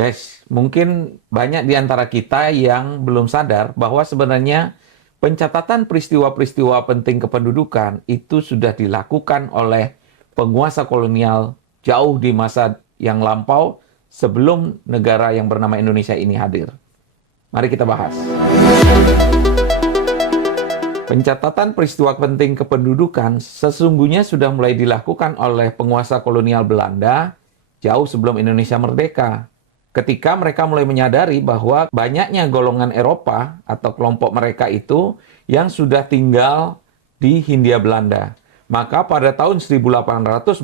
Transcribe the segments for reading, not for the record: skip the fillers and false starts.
Guys, mungkin banyak di antara kita yang belum sadar bahwa sebenarnya pencatatan peristiwa-peristiwa penting kependudukan itu sudah dilakukan oleh penguasa kolonial jauh di masa yang lampau sebelum negara yang bernama Indonesia ini hadir. Mari kita bahas. Pencatatan peristiwa penting kependudukan sesungguhnya sudah mulai dilakukan oleh penguasa kolonial Belanda jauh sebelum Indonesia merdeka. Ketika mereka mulai menyadari bahwa banyaknya golongan Eropa atau kelompok mereka itu yang sudah tinggal di Hindia Belanda. Maka pada tahun 1849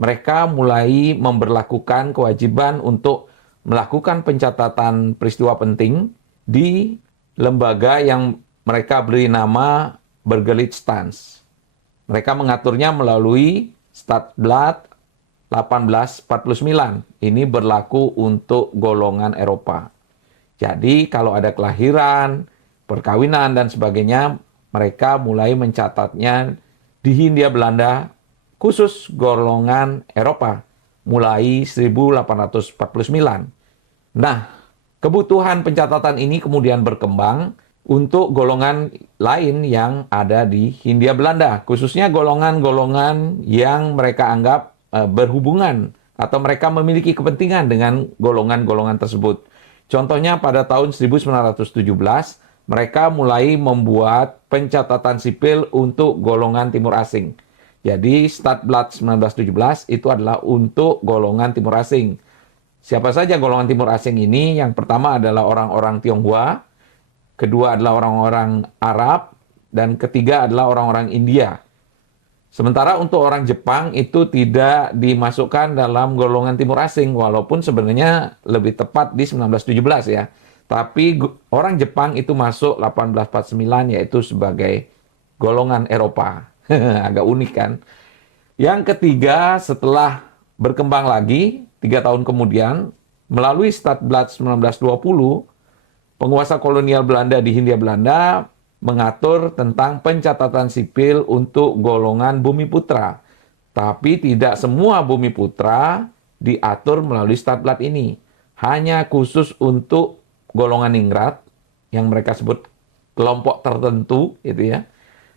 mereka mulai memberlakukan kewajiban untuk melakukan pencatatan peristiwa penting di lembaga yang mereka beri nama Burgerlijstans. Mereka mengaturnya melalui Stadblad 1849. Ini berlaku untuk golongan Eropa. Jadi kalau ada kelahiran, perkawinan, dan sebagainya, mereka mulai mencatatnya di Hindia Belanda, khusus golongan Eropa, mulai 1849. Nah, kebutuhan pencatatan ini kemudian berkembang untuk golongan lain yang ada di Hindia Belanda, khususnya golongan-golongan yang mereka anggap berhubungan atau mereka memiliki kepentingan dengan golongan-golongan tersebut. Contohnya pada tahun 1917, mereka mulai membuat pencatatan sipil untuk golongan timur asing. Jadi Stadblad 1917 itu adalah untuk golongan timur asing. Siapa saja golongan timur asing ini? Yang pertama adalah orang-orang Tionghoa, kedua adalah orang-orang Arab, dan ketiga adalah orang-orang India. Sementara untuk orang Jepang itu tidak dimasukkan dalam golongan timur asing, walaupun sebenarnya lebih tepat di 1917 ya. Tapi orang Jepang itu masuk 1849, yaitu sebagai golongan Eropa. Agak unik kan? Yang ketiga, setelah berkembang lagi, 3 tahun kemudian, melalui Stadblad 1920, penguasa kolonial Belanda di Hindia Belanda mengatur tentang pencatatan sipil untuk golongan bumi putra. Tapi tidak semua bumi putra diatur melalui Stadblad ini. Hanya khusus untuk golongan ningrat, yang mereka sebut kelompok tertentu, gitu ya.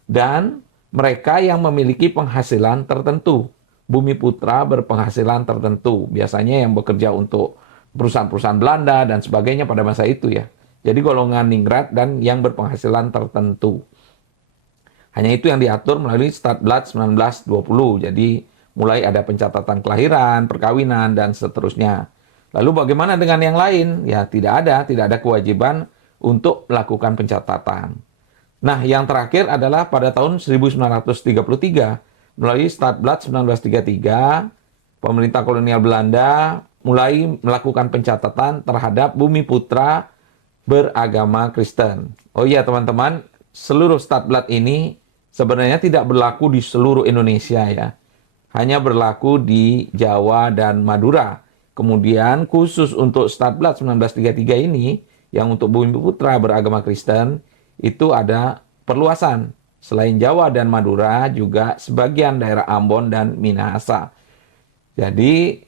Dan mereka yang memiliki penghasilan tertentu. Bumi putra berpenghasilan tertentu. Biasanya yang bekerja untuk perusahaan-perusahaan Belanda dan sebagainya pada masa itu ya. Jadi golongan ningrat dan yang berpenghasilan tertentu. Hanya itu yang diatur melalui Stadblad 1920. Jadi mulai ada pencatatan kelahiran, perkawinan, dan seterusnya. Lalu bagaimana dengan yang lain? Ya tidak ada kewajiban untuk melakukan pencatatan. Nah, yang terakhir adalah pada tahun 1933, melalui Stadblad 1933, pemerintah kolonial Belanda mulai melakukan pencatatan terhadap bumi putra beragama Kristen. Oh iya teman-teman, seluruh Stadblad ini sebenarnya tidak berlaku di seluruh Indonesia ya. Hanya berlaku di Jawa dan Madura. Kemudian khusus untuk Stadblad 1933 ini, yang untuk bumi putra beragama Kristen, itu ada perluasan. Selain Jawa dan Madura, juga sebagian daerah Ambon dan Minahasa. Jadi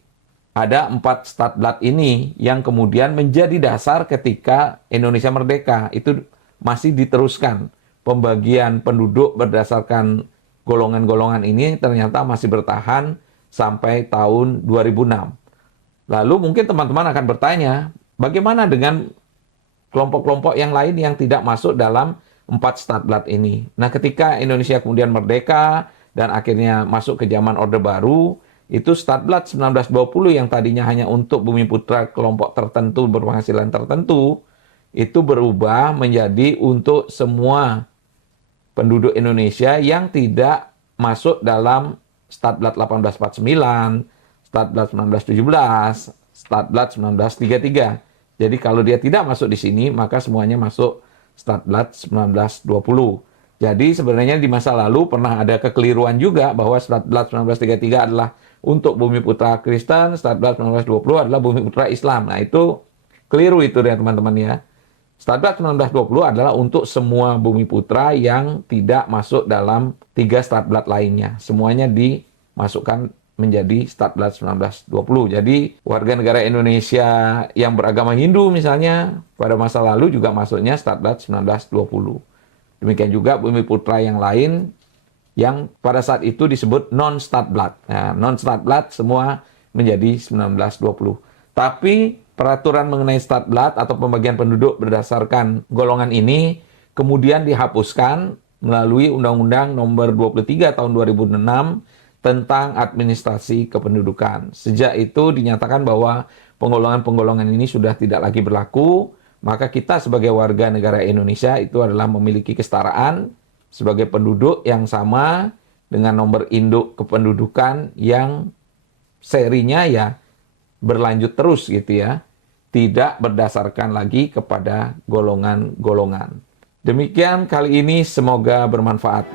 ada 4 Stadblad ini yang kemudian menjadi dasar ketika Indonesia merdeka. Itu masih diteruskan. Pembagian penduduk berdasarkan golongan-golongan ini ternyata masih bertahan sampai tahun 2006. Lalu mungkin teman-teman akan bertanya, bagaimana dengan kelompok-kelompok yang lain yang tidak masuk dalam 4 Stadblad ini? Nah, ketika Indonesia kemudian merdeka dan akhirnya masuk ke zaman Orde Baru, itu Stadblad 1920 yang tadinya hanya untuk bumi putra kelompok tertentu berpenghasilan tertentu, itu berubah menjadi untuk semua penduduk Indonesia yang tidak masuk dalam Stadblad 1849, Stadblad 1917, Stadblad 1933. Jadi kalau dia tidak masuk di sini, maka semuanya masuk Stadblad 1920. Jadi sebenarnya di masa lalu pernah ada kekeliruan juga bahwa Stadblad 1933 adalah untuk bumi putra Kristen, Stadblad 1920 adalah bumi putra Islam. Nah itu keliru itu ya teman-teman ya. Stadblad 1920 adalah untuk semua bumi putra yang tidak masuk dalam 3 Stadblad lainnya. Semuanya dimasukkan menjadi Statblad 1920. Jadi warga negara Indonesia yang beragama Hindu misalnya pada masa lalu juga masuknya Statblad 1920. Demikian juga Bumi Putra yang lain yang pada saat itu disebut non-Statblad. Nah, non-Statblad semua menjadi 1920. Tapi peraturan mengenai Statblad atau pembagian penduduk berdasarkan golongan ini kemudian dihapuskan melalui Undang-Undang Nomor 23 Tahun 2006 tentang administrasi kependudukan. Sejak itu dinyatakan bahwa penggolongan-penggolongan ini sudah tidak lagi berlaku, maka kita sebagai warga negara Indonesia itu adalah memiliki kesetaraan sebagai penduduk yang sama dengan nomor induk kependudukan yang serinya ya berlanjut terus gitu ya. Tidak berdasarkan lagi kepada golongan-golongan. Demikian kali ini, semoga bermanfaat.